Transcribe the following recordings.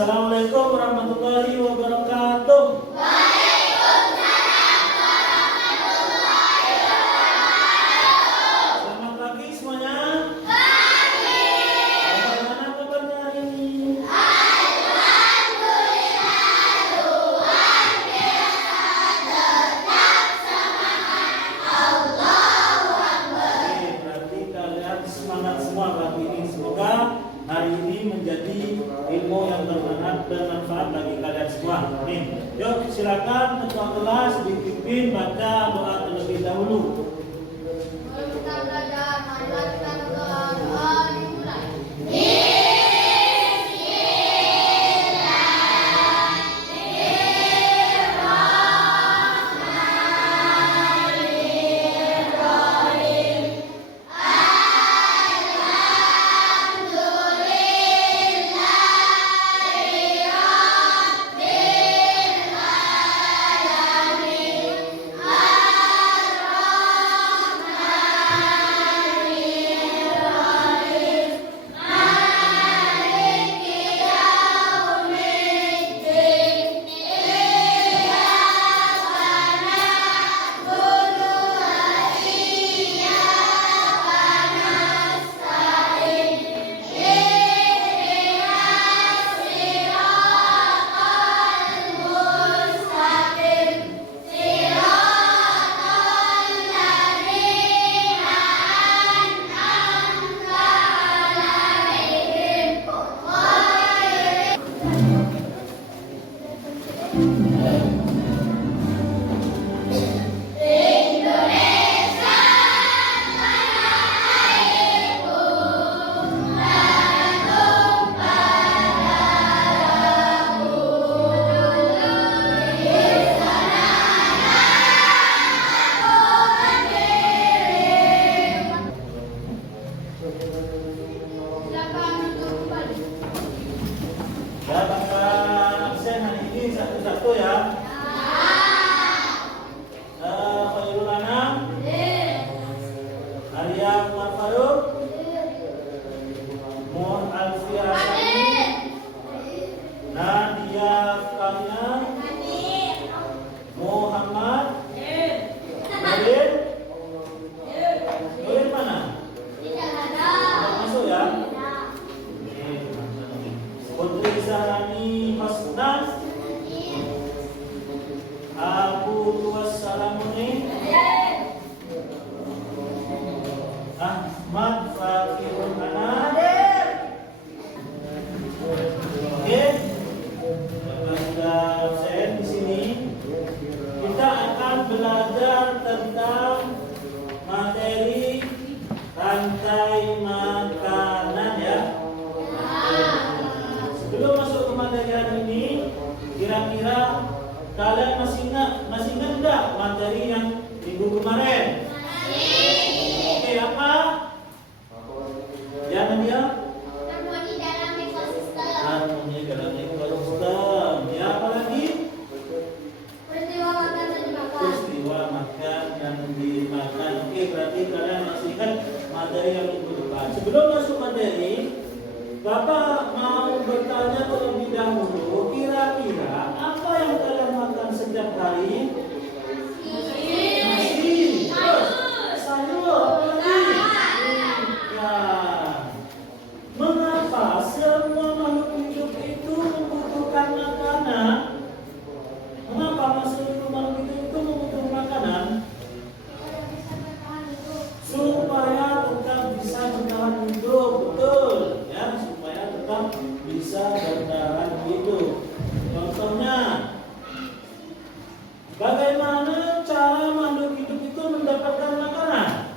Assalamualaikum warahmatullahi wabarakatuh. Selamat pagi semuanya. Bagaimana kabarnya hari ini? Berarti kalian semangat semua pagi ini. Semoga hari ini menjadi ilmu yang bermanfaat bagi kalian semua. Nih, yuk silakan ketua kelas dipimpin baca doa terlebih dahulu. Kita belajar, mari kita doa dimulai. Silakan untuk kembali. Ya, bakal absen hari ini satu-satu ya. Khairul Anam, Arya Umar Faruk, Muhammad Alfiah Hasani, Nadia Kania, Muhammad Nurin. Nurin mana? Sudah masuk ya? Putri Zahrani Hasnas, Abu Wassalamuni, Ahmad Fakirul Anam. Oke, karena sudah absen di sini, kita akan belajar tentang materi rantai makanan ya. Sebelum masuk ke materi hari ini, kira-kira kalian masih ingat enggak materi yang minggu kemarin? Oke, apa? Ya, Nadia? Harmoni dalam ekosistem. Harmoni dalam ekosistem. Ya, apa lagi? Peristiwa makan dan dimakan. Peristiwa makan dan dimakan. Oke, berarti kalian masih ingat materi yang minggu depan. Sebelum masuk materi, Bapak mau bertanya terlebih dahulu, kira-kira apa yang kalian makan setiap hari? Nasi. Terus, sayur. Apa lagi? Ya. Mengapa semua makhluk hidup itu membutuhkan makanan? Mengapa makhluk hidup itu membutuhkan makanan? Supaya tetap bisa bertahan hidup, betul ya, supaya tetap bisa bertahan hidup. Contohnya, bagaimana cara makhluk hidup itu mendapatkan makanan?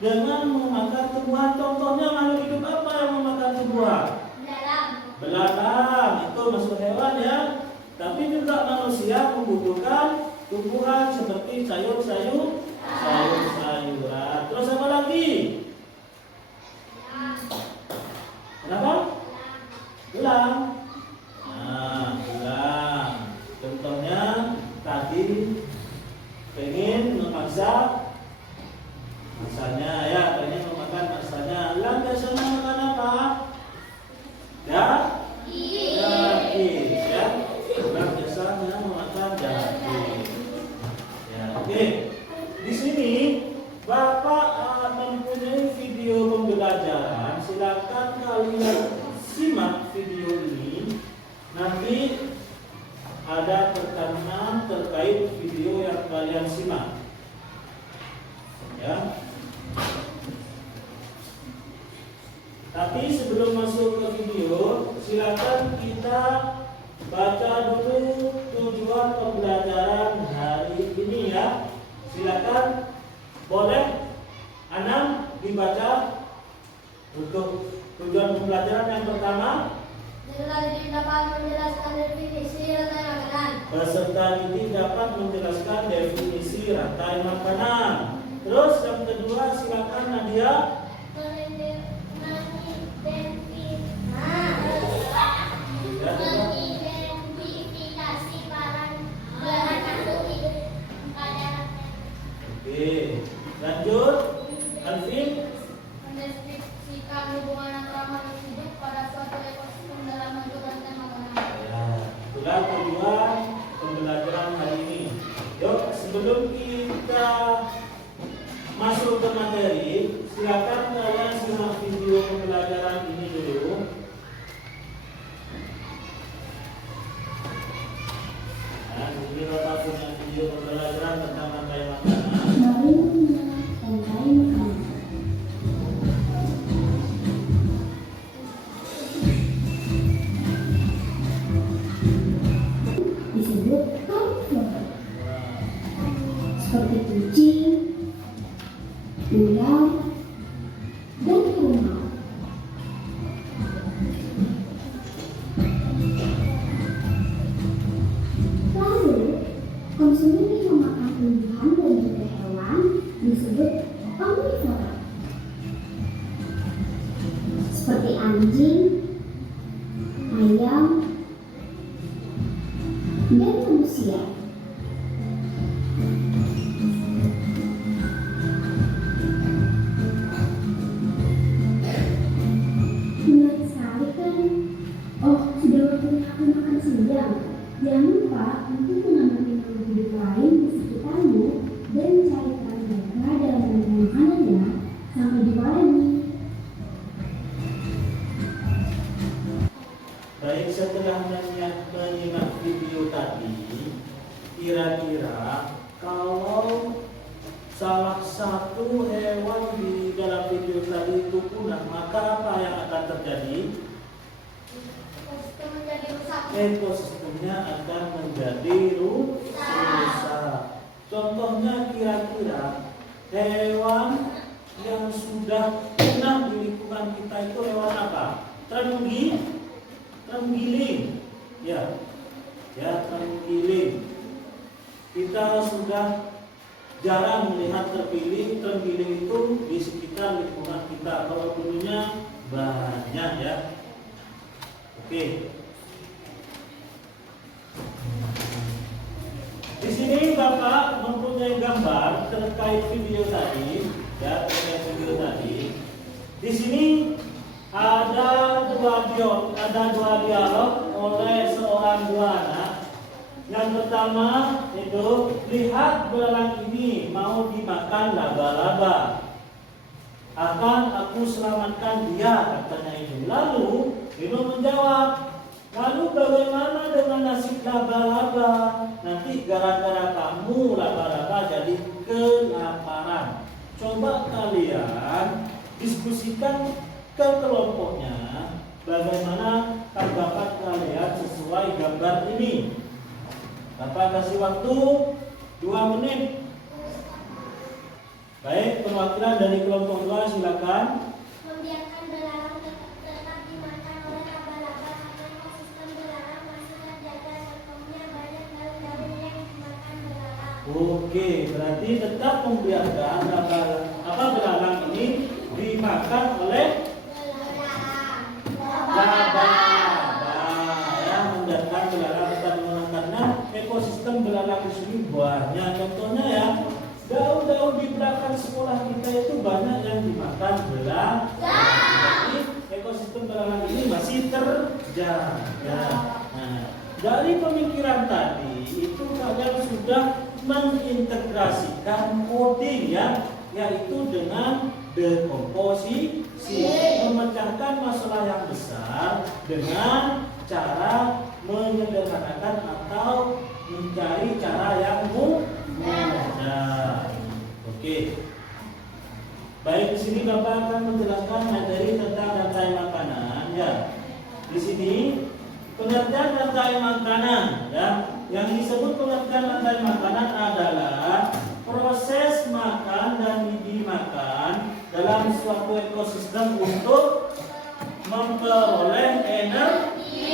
Dengan memakan tumbuhan. Contohnya makhluk hidup apa yang memakan tumbuhan? Belalang, itu masuk hewan ya. Tapi juga manusia membutuhkan tumbuhan seperti sayur-sayuran. Terus apa lagi? Kenapa? Belang. Nah, belang. Contohnya tadi pengen memasak masanya ya, pengen memakan masanya. Belang biasanya makan apa? Tapi sebelum masuk ke video, silakan kita baca dulu tujuan pembelajaran hari ini ya. Silakan, boleh Anam dibaca untuk tujuan pembelajaran yang pertama. Peserta didik dapat menjelaskan definisi rantai makanan. Peserta didik dapat menjelaskan definisi rantai makanan. Terus yang kedua, silakan Nadia. Mengidentifikasi bahan makhluk hidup pada Oke, lanjut. Alvin. mendeskripsikan hubungan antara makhluk hidup pada suatu ekosistem dalam bentuk rantai makanan. Ya, itulah tujuan pembelajaran hari ini. Yuk, sebelum kita masuk ke materi, silakan kalian simak video pembelajaran ini dulu. Nah, ini Bapak punya video pembelajaran tentang rantai makanan. Disebut karnivora seperti kucing, ular, dan harimau. Lalu, konsumen yang memakan tumbuhan dan juga hewan disebut omnivora, seperti anjing, ayam, dan manusia. Menarik sekali kan? Oh, sudah waktunya aku makan siang. Jangan lupa untuk mengamati makhluk hidup lain di sekitarmu dan mencari peran mereka dalam rantai makanan ya. Sampai jumpa lagi. Baik, setelah menyimak video tadi, kira-kira kalau salah satu hewan di dalam video tadi itu punah, maka apa yang akan terjadi? Ekosistem menjadi rusak. Ekosistemnya akan menjadi rusak. Contohnya kira-kira hewan yang sudah punah di lingkungan kita itu hewan apa? Terenggiling, ya, terenggiling. Kita sudah jarang melihat terenggiling itu di sekitar lingkungan kita. Kalau dulunya banyak ya. Oke. Di sini Bapak mempunyai gambar terkait video tadi, ya, terkait video tadi. Di sini ada dua dialog oleh seorang dua anak. Yang pertama itu, lihat belalang ini mau dimakan laba-laba. Akan aku selamatkan dia, katanya itu. Lalu Bimo menjawab, lalu bagaimana dengan nasib laba-laba? Nanti gara-gara kamu laba-laba jadi kelaparan. Coba kalian diskusikan ke kelompoknya bagaimana tanggapan kalian sesuai gambar ini. Bapak kasih waktu 2 menit. Baik, perwakilan dari kelompok 2 silakan. Membiarkan belalang tetap dimakan oleh laba-laba karena ekosistem belalang masih terjaga serta banyak daun-daun yang dimakan belalang. Oke, berarti tetap membiarkan belalang ini dimakan oleh laba-laba, ya, membiarkan belalang tetap dimakan karena ekosistem belalang di sini banyak. Contohnya ya, daun-daun di belakang sekolah kita itu banyak yang dimakan belalang. Jadi ekosistem belalang ini masih terjaga. Nah, dari pemikiran tadi itu kalian sudah mengintegrasikan coding ya, yaitu dengan dekomposisi, memecahkan masalah yang besar dengan cara menyederhanakan atau mencari cara yang mudah. Oke. Baik, di sini Bapak akan menjelaskan materi tentang rantai makanan. Ya, di sini pengertian rantai makanan. Ya, yang disebut pengertian rantai makanan adalah proses makan dan dimakan dalam suatu ekosistem untuk memperoleh energi.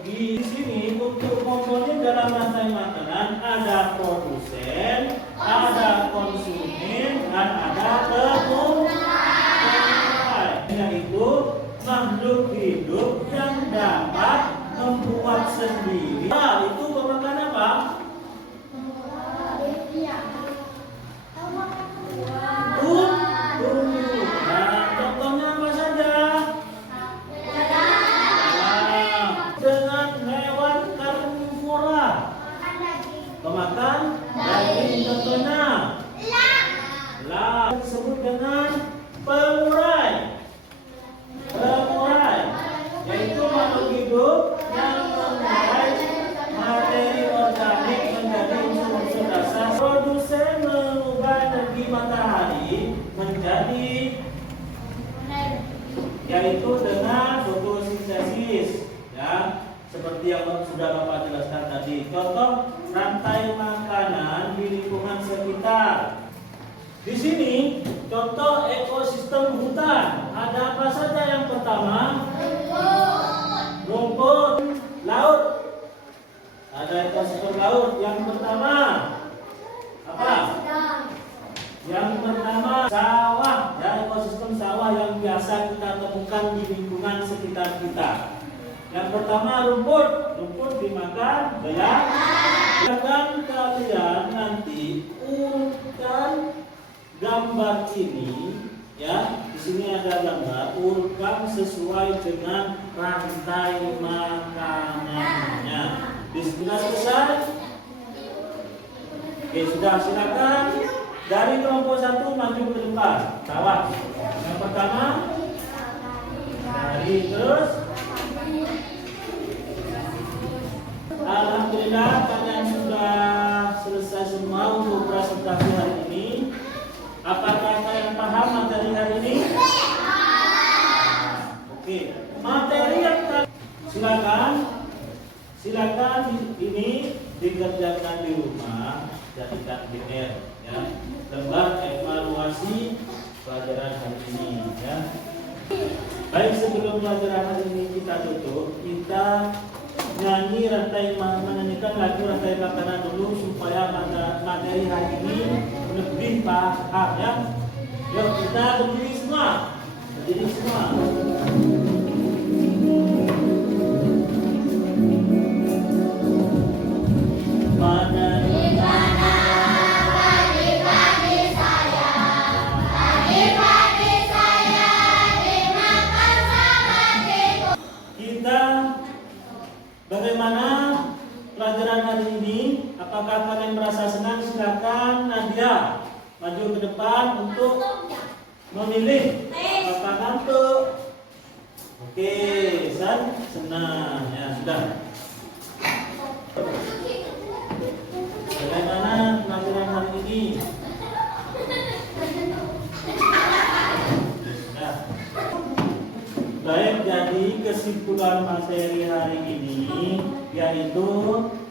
Di sini untuk komponen dalam rantai makanan ada produsen, ada konsumen, dan ada penyuplai. Yaitu makhluk hidup yang dapat membuat sendiri. Itu memakan apa? Contohnya apa saja? Dengan hewan karnivora, pemakan daging, contohnya disebut dengan pengurai, yaitu makhluk hidup yang mengurai materi organik menjadi unsur-unsur dasar. Produsen mengubah energi matahari menjadi, yaitu dengan fotosintesis, ya, seperti yang sudah Bapak jelaskan tadi. Contoh rantai makanan di lingkungan sekitar. Di sini contoh ekosistem hutan. Ada apa saja? Yang pertama, rumput laut. Ada ekosistem laut. Yang pertama apa? Yang pertama sawah. Ya, ekosistem sawah yang biasa kita temukan di lingkungan sekitar kita. Yang pertama rumput. Rumput dimakan belalang. Akan kalian nanti urutkan gambar ini, ya. Di sini ada gambar, urutkan sesuai dengan rantai makanannya. Di sebelah besar. Oke, sudah, silakan. Dari kelompok 1 maju ke depan. Sawah. Yang pertama, dari terus. Alhamdulillah kalian sudah selesai semua untuk presentasi hari ini. Apakah kalian paham materi hari ini? Oke, materi yang silakan ini dikerjakan di rumah, jadikan PR, ya. Lembar evaluasi pelajaran hari ini, ya. Baik, sebelum pelajaran hari ini kita tutup, kita menyanyikan lagu rantai makanan dulu supaya materi hari ini lebih paham, ya. Yuk kita berdiri semua. Bagaimana pelajaran hari ini? Apakah kalian merasa senang? Silakan Nadia maju ke depan untuk memilih. Apakah ngantuk? Oke, senang. Ya, sudah. Bagaimana pelajaran hari ini? Baik, jadi kesimpulan materi hari ini yaitu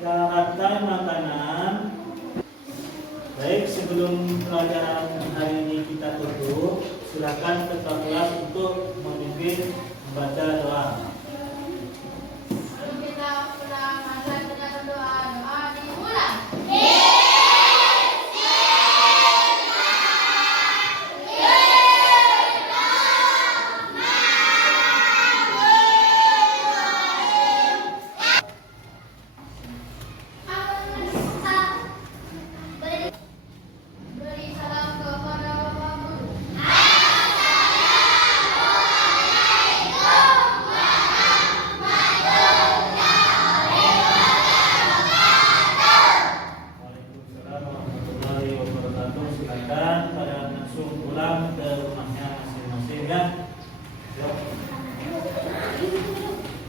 rantai makanan. Baik, sebelum pelajaran hari ini kita tutup, silakan ketua kelas untuk memimpin membaca doa. Silakan pada langsung pulang ke